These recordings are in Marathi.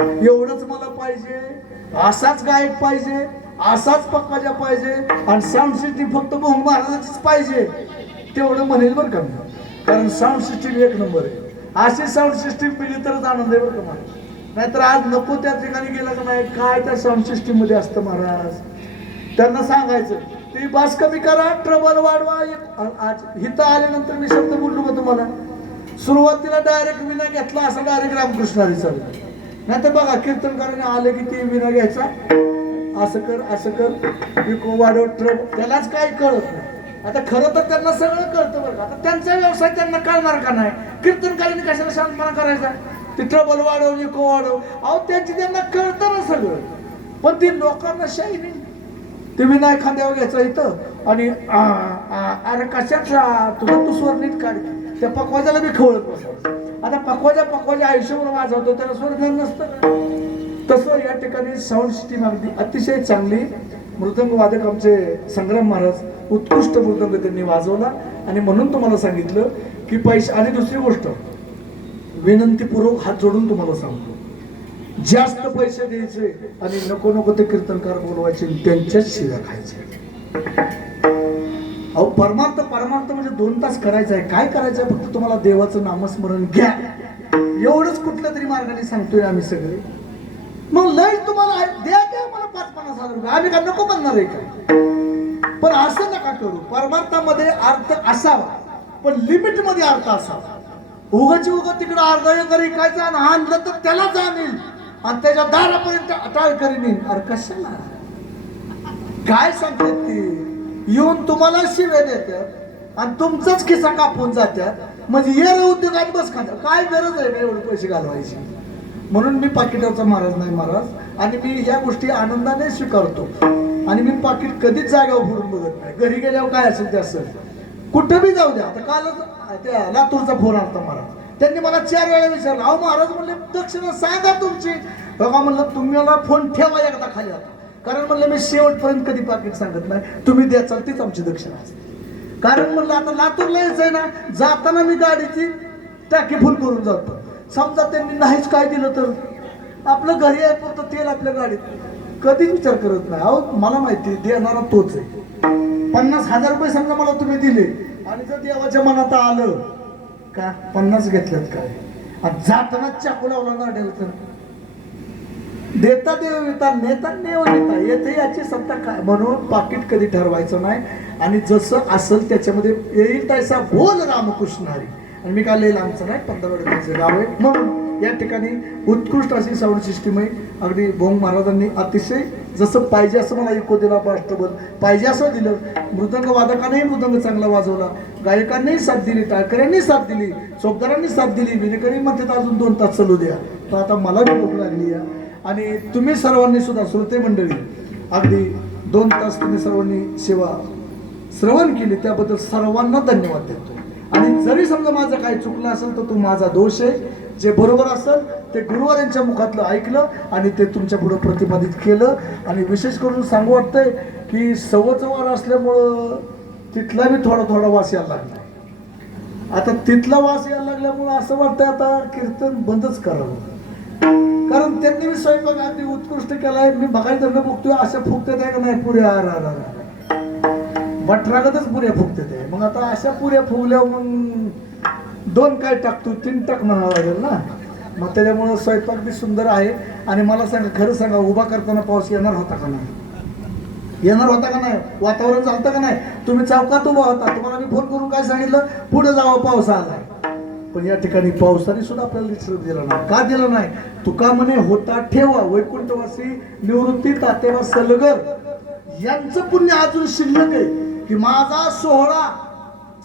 एवढंच मला पाहिजे असाच गायक पाहिजे असाच पक्काजा पाहिजे आणि साऊंड सिस्टीम फक्त भाऊ महाराजाचीच पाहिजे. तेवढं म्हणेल बरं का कारण साऊंड सिस्टीम एक नंबर आहे. अशी साऊंड सिस्टीम मिळली तरच आनंद आहे बरं का मला. नाहीतर आज नको त्या ठिकाणी गेलं का नाही? काय त्या साऊंड सिस्टीममध्ये असतं महाराज? त्यांना सांगायचं तुम्ही बास कमी करा ट्रबल वाढवा. आज इथं आल्यानंतर मी शब्द बोललो का तुम्हाला? सुरुवातीला डायरेक्ट विना घेतला असा डायरेक्ट रामकृष्णारी चालू नाहीतर बघा कीर्तनकाराने आले की ते विना घ्यायचा. असं कर असं कर. विको वाढव ट्रक त्यालाच काय कळत नाही. आता खरं तर त्यांना सगळं कळतं बरं आता त्यांचा व्यवसाय त्यांना कळणार का नाही? कीर्तनकाराने कशाला शांतपणा करायचा? ते ट्रबल वाढव विको वाढव. अहो त्यांची त्यांना कळतं ना सगळं. पण ती लोकांना शाही नाही. ते ना एखाद्यावर घ्यायचं इथं. आणि अरे कशाचा? तुझा तू स्वर काढ. त्या पकवाजाला बी खवळत बसायचं. आता पकवाच्या पकवाच्या आयुष्यभर वाजवतो त्याला स्वर ज्ञान नसतं. तसं या ठिकाणी साऊंड सिस्टीम अगदी अतिशय चांगली मृदंग वादक आमचे संग्राम महाराज उत्कृष्ट मृदंग त्यांनी वाजवला. आणि म्हणून तुम्हाला सांगितलं की पैसे आणि दुसरी गोष्ट विनंतीपूर्वक हात जोडून तुम्हाला सांगतो. जास्त पैसे द्यायचे आणि नको नको ते कीर्तनकार बोलवायचे त्यांच्याच शिव्या खायचे अहो परमार्थ परमार्थ म्हणजे दोन तास करायचं आहे. काय करायचं आहे? फक्त तुम्हाला देवाचं नामस्मरण घ्या. एवढंच कुठल्या तरी मार्गाने सांगतोय आम्ही सगळे. मग लय तुम्हाला द्या द्या मला पाच पन्नास हजार रुपये. आम्ही का नको बनणार आहे का? पण असं नका करू. परमार्थामध्ये अर्थ असावा. पण लिमिटमध्ये अर्थ असावा. उगाची उगा तिकडं अर्ध एकर ऐकायचं आणि आणलं तर त्याला जाणील आणि त्याच्या दारापर्यंत अटाळ करीन. अरे कशाला? काय सांगतात ते? येऊन तुम्हाला शिव्या देतात आणि तुमचाच खिसा कापून जातात म्हणजे हे उद्योगात बस खात्या काय गरज आहे एवढे पैसे घालवायची? म्हणून मी पाकिटाचा महाराज नाही महाराज. आणि मी ह्या गोष्टी आनंदाने स्वीकारतो. आणि मी पाकिट कधीच जागा फोडून बघत नाही. घरी गेल्यावर काय असेल ते असेल. कुठं बी जाऊ द्या. आता कालच त्या लातूरचा फोन आला महाराज. त्यांनी मला चार वेळा विचारलं अहो महाराज म्हणले दक्षिणा सांगा तुमची. बघा म्हणलं तुम्ही मला फोन ठेवा एकदा खाली आता. कारण म्हणलं मी शेवटपर्यंत कधी पाकिट सांगत नाही. तुम्ही द्या तीच आमची दक्षिणा असते. कारण म्हणलं आता लातूरला यायचंय ना जाताना मी गाडीची टाकी फुल करून जातो. समजा त्यांनी नाहीच काय दिलं तर? आपलं घरी आहे पुरतं तेल आपल्या गाडीत. कधीच विचार करत नाही. अहो मला माहिती आहे, देणारा तोच आहे. पन्नास हजार रुपये समजा मला तुम्ही दिले. आणि जर देवाच्या मनात आलं का? पन्नास घेतल्यात काय? आणि जाताना चाकू लावला ना तर? देता देव येता नेता नेव नेता. येते याची सत्ता काय म्हणून पाकिट कधी ठरवायचं नाही. आणि जसं असेल त्याच्यामध्ये येईल तसा बोल रामकृष्ण हरी. आणि मी काय लिहिलं आमचं नाही पंधरा गाव आहे. म्हणून या ठिकाणी उत्कृष्ट अशी साऊंड सिस्टीम आहे अगदी भोंग महाराजांनी अतिशय जसं पाहिजे असं मला इको दिला बाष्टबल. पाहिजे असं दिलं. मृदंग वादकानेही मृदंग चांगला वाजवला. गायकांनीही साथ दिली टाळकऱ्यांनी साथ दिली चौकदारांनी साथ दिली. विनेकरी मध्ये अजून दोन तास चालू द्या. तर आता मला भूक लागली आहे आणि तुम्ही सर्वांनी सुद्धा श्रोते मंडळी अगदी दोन तास तुम्ही सर्वांनी सेवा श्रवण केली त्याबद्दल सर्वांना धन्यवाद देतो आणि जरी समजा माझं काही चुकलं असेल तर तो माझा दोष आहे. जे बरोबर असेल ते गुरुवार यांच्या मुखातलं ऐकलं आणि ते तुमच्यापुढे प्रतिपादित केलं. आणि विशेष करून सांगू वाटतंय की सवचवार असल्यामुळं तिथला मी थोडा थोडा वास यायला लागला आता तिथला वास यायला लागल्यामुळं असं वाटतंय आता कीर्तन बंदच करावं. कारण त्यांनी मी स्वयंपाक अगदी उत्कृष्ट केलाय. मी बघायला त्यांना बघतोय अशा फुकतात आहे का नाही? पुऱ्या अर अर अर वटरागतच पुऱ्या फुकतात आहे. मग आता अशा पुऱ्या फुगल्यावर मग दोन काय टाकतो? तीन टाक म्हणावं लागेल ना? मग त्याच्यामुळं स्वयंपाक बी सुंदर आहे. आणि मला सांगा खरं सांगा उभा करताना पाऊस येणार होता का नाही? येणार होता का नाही? वातावरण चालतं का नाही? तुम्ही चौकात उभा होता. तुम्हाला मी फोन करून काय सांगितलं? पुढे जावं पाऊस आलाय. पण या ठिकाणी पावसाने सुद्धा आपल्याला निसर्ग दिला नाही. का दिला नाही? तुका म्हणे होता ठेवा वैकुंठवासी निवृत्ती तातेवा सलगर. यांचं पुण्य अजून शिल्लक आहे की माझा सोहळा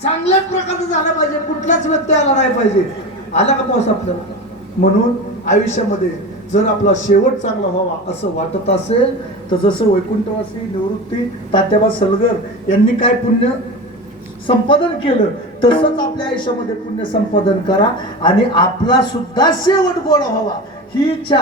चांगल्याच प्रकारचा झाला पाहिजे. कुठलाच व्यत्यय आला नाही पाहिजे. आला का पाऊस आपल्याला? म्हणून आयुष्यामध्ये जर आपला शेवट चांगला व्हावा असं वाटत असेल तर जसं वैकुंठवासी निवृत्ती तात्याबा सलगर यांनी काय पुण्य संपादन केलं तसंच आपल्या आयुष्यामध्ये पुण्य संपादन करा आणि आपला सुद्धा शेवट गोड व्हावा. ही इच्छा